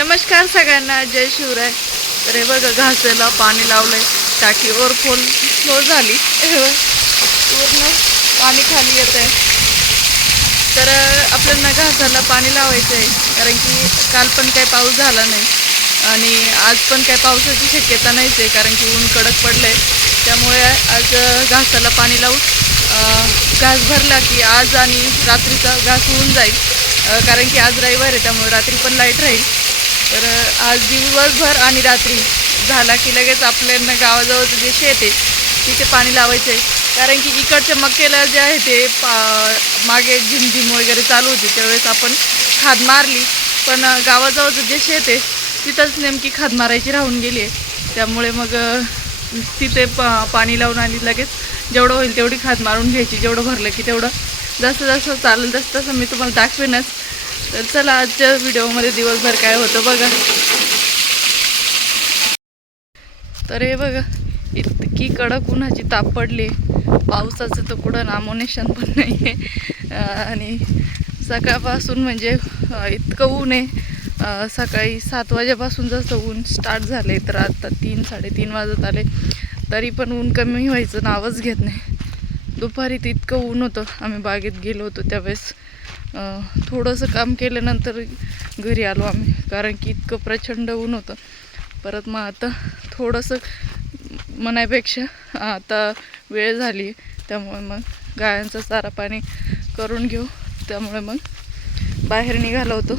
नमस्कार सगळ्यांना जय शिवराय. तर हे बघा घासाला पाणी लावलंय. टाकी ओव्हरफ्लो फ्लो झाली. पूर्ण पाणी खाली येत आहे. तर आपल्याला घासाला पाणी लावायचं आहे. कारण की काल पण काही पाऊस झाला नाही. आणि आज पण काही पावसाची शक्यता नाहीच आहे कारण की ऊन कडक पडलं आहे त्यामुळे आज घासाला पाणी लावून घास भरला की आज आणि रात्रीचा घास होऊन जाईल. कारण की आज रविवार आहे त्यामुळे रात्री पण लाइट राहील. तर आज दिवसभर आणि रात्री झाला की लगेच आपल्यानं गावाजवळचं जे शेत आहे तिथे पाणी लावायचं आहे कारण की इकडच्या मक्केला जे आहे ते पा मागे झिमझिम वगैरे चालू होती. त्यावेळेस आपण खाद मारली. पण गावाजवळचं जे शेत आहे तिथंच नेमकी खाद मारायची राहून गेली आहे. त्यामुळे मग तिथे पा पाणी लावून आली लगेच जेवढं होईल तेवढी खाद मारून घ्यायची. जेवढं भरलं की तेवढं जसं जसं चालेल तसं तसं मी तुम्हाला दाखवेनच. तर चला आजच्या व्हिडिओमध्ये दिवसभर काय होतं बघा. तर हे बघा इतकी कडक उन्हाची ताप पडली. पावसाचं तर कुठं नामोनेशन पण नाही आहे आणि सकाळपासून म्हणजे इतकं ऊन आहे. सकाळी सात वाजेपासून जसं ऊन स्टार्ट झाले तर आता तीन साडेतीन वाजत आले. तरी पण ऊन कमी व्हायचं नावच घेत नाही. दुपारी तर इतकं ऊन होतं. आम्ही बागेत गेलो होतो त्यावेळेस. थोडंसं काम केल्यानंतर घरी आलो आम्ही कारण की इतकं प्रचंड ऊन होतं. परत मग आता थोडंसं म्हणायपेक्षा आता वेळ झाली त्यामुळे मग गायांचं चारा पाणी करून घेऊ. त्यामुळे मग बाहेर निघालो होतो.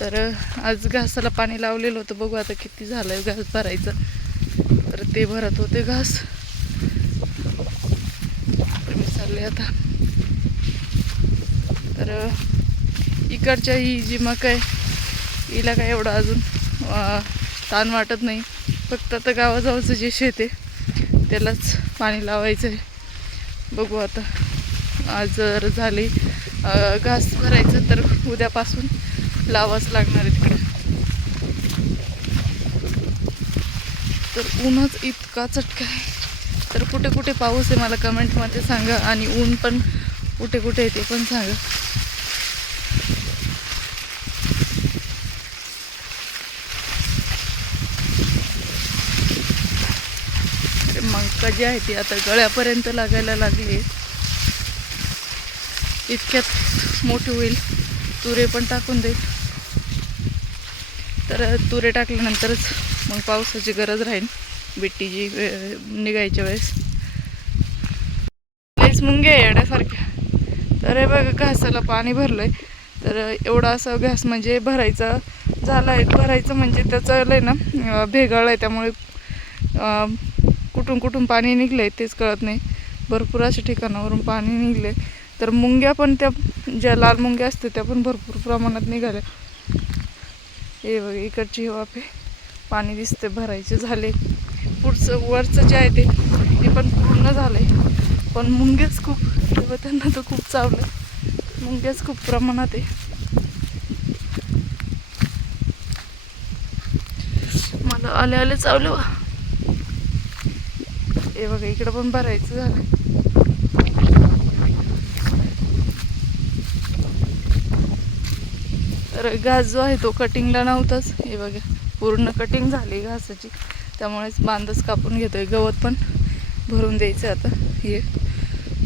तर आज घासाला पाणी लावलेलं होतं. बघू आता किती झालं आहे घास भरायचं. तर ते भरत होते घास. मी चालले आता. तर इकडच्या ही जी मका आहे हिला काय एवढं अजून ताण वाटत नाही. फक्त आता गावाजवळचं जे शेत आहे त्यालाच पाणी लावायचं आहे बघू आता. आज जर झाली घास भरायचं तर उद्यापासून लावाच लागणार आहे तिकडे. तर ऊनच इतका चटका आहे. तर कुठे कुठे पाऊस आहे मला कमेंटमध्ये सांगा. आणि ऊन पण कुठे कुठे आहे ते पण सांगा. मग जी आहे ती आता गळ्यापर्यंत लागायला लागली आहे. इतक्यात मोठी होईल. तुरे पण टाकून देईल. तर तुरे टाकल्यानंतरच मग पावसाची गरज राहील. बिट्टीची निघायच्या वेळेस. लईच मुंगे येण्यासारख्या तर हे बघा घासाला पाणी भरलं आहे तर एवढा असं घास म्हणजे भरायचा झाला आहे भरायचं म्हणजे त्याचं लय ना भेगाळ आहे त्यामुळे कुठून कुठून पाणी निघलं आहे तेच कळत नाही. भरपूर अशा ठिकाणावरून पाणी निघले तर मुंग्या पण त्या ज्या लाल मुंग्या असतात त्या पण भरपूर प्रमाणात निघाल्या. हे बघ इकडची हे वाफे. पाणी दिसते भरायचे झाले. पुढचं वरचं जे आहे ते पण पूर्ण झालं आहे पण मुंग्याच खूप तेव्हा त्यांना तर खूप चावलं मुंग्याच खूप प्रमाणात आहे. मला आले आले चावलं वा हे बघा इकडं पण भरायचं झालं तर घास जो आहे तो कटिंगला नव्हताच. हे बघा पूर्ण कटिंग झाली घासाची. त्यामुळेच बांधच कापून घेतोय. गवत पण भरून द्यायचं आता. हे.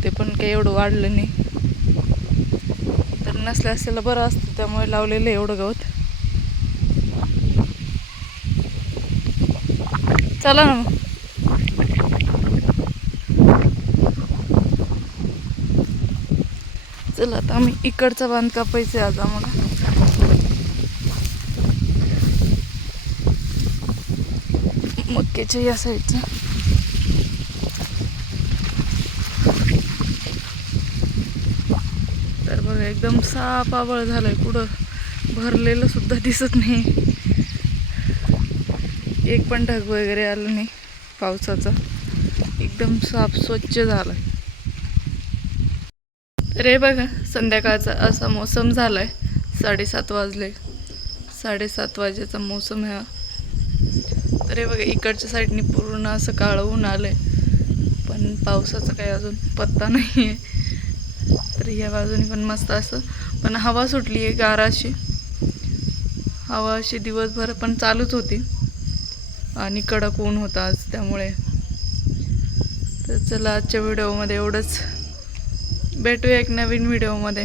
ते पण काही एवढं वाढलं नाही. तर नसल्या असल्याला बरं असतं त्यामुळे लावलेलं आहे एवढं गवत. चला ना मग. चला आता आम्ही इकडचा बांध कापायचे आज आम्हाला. मक्याच्या या साईडचा तर बघा एकदम सापावळ झालं आहे कुठं भरलेलं सुद्धा दिसत नाही. एक पण ढग वगैरे आलं नाही पावसाचा. एकदम साफ स्वच्छ झालाय. तर हे बघा संध्याकाळचा असा मोसम झालाय. साडेसात वाजले. साडेसात वाजेचा मोसम हा. तर हे बघा इकडच्या साईडनी पूर्ण असं काळं ऊन आलंय. पण पावसाचा काही अजून पत्ता नाही आहे तर ह्या बाजूने पण मस्त असं. पण हवा सुटली आहे गाराशी. हवा अशी दिवसभर पण चालूच होती. आणि कडक ऊन होता आज त्यामुळे. तर चला आजच्या व्हिडिओमध्ये एवढंच. भेटूया एक नवीन व्हिडिओमध्ये.